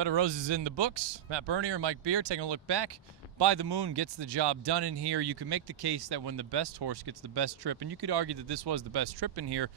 Better Roses in the books. Matt Bernier, Mike Beer taking a look back. By the Moon gets the job done in here. You can make the case that when the best horse gets the best trip, and you could argue that this was the best trip in here,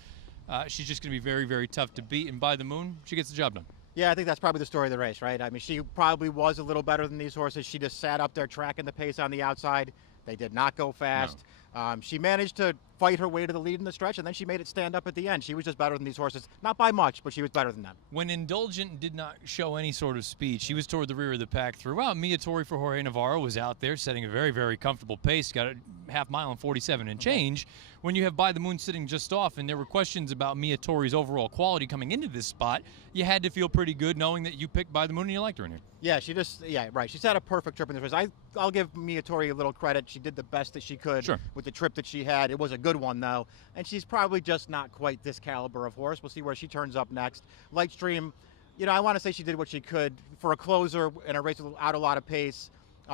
she's just going to be very, very tough to beat. And By the Moon, she gets the job done. Yeah, I think that's probably the story of the race, right? I mean, she probably was a little better than these horses. She just sat up there tracking the pace on the outside. They did not go fast. No. She managed to fight her way to the lead in the stretch, and then she made it stand up at the end. She was just better than these horses. Not by much, but she was better than them. When Indulgent did not show any sort of speed, she was toward the rear of the pack throughout. Mia Tori for Jorge Navarro was out there setting a very, very comfortable pace. Got a half mile in 47 and change. When you have By the Moon sitting just off, and there were questions about Mia Tori's overall quality coming into this spot, you had to feel pretty good knowing that you picked By the Moon and you liked her in here. Yeah, right. She's had a perfect trip in this race. I'll give Mia Tori a little credit. She did the best that she could with the trip that she had. It was a good one, though. And she's probably just not quite this caliber of horse. We'll see where she turns up next. Lightstream, I want to say she did what she could for a closer in a race without a lot of pace.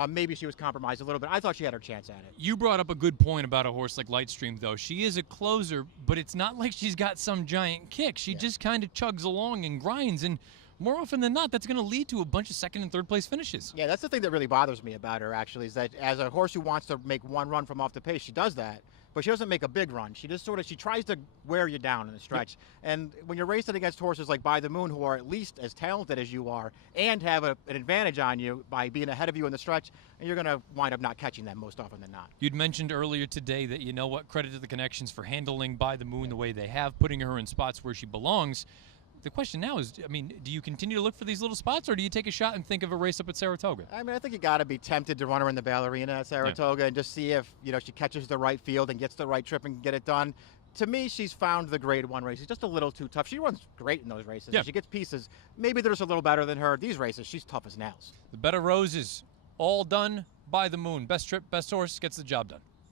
Maybe she was compromised a little bit. I thought she had her chance at it. You brought up a good point about a horse like Lightstream, though. She is a closer, but it's not like she's got some giant kick. She just kind of chugs along and grinds, and more often than not, that's going to lead to a bunch of second and third place finishes. Yeah, that's the thing that really bothers me about her, actually, is that as a horse who wants to make one run from off the pace, she does that. But she doesn't make a big run. She just she tries to wear you down in the stretch. Yep. And when you're racing against horses like By the Moon, who are at least as talented as you are, and have an advantage on you by being ahead of you in the stretch, and you're going to wind up not catching them most often than not. You'd mentioned earlier today that credit to the Connections for handling By the Moon the way they have, putting her in spots where she belongs. The question now is, do you continue to look for these little spots, or do you take a shot and think of a race up at Saratoga? I think you got to be tempted to run her in the ballerina at Saratoga and just see if, she catches the right field and gets the right trip and get it done. To me, she's found the grade 1 race. She's just a little too tough. She runs great in those races. Yeah. She gets pieces. Maybe they're just a little better than her. These races, she's tough as nails. The Better Roses, all done. By the Moon. Best trip, best horse, gets the job done.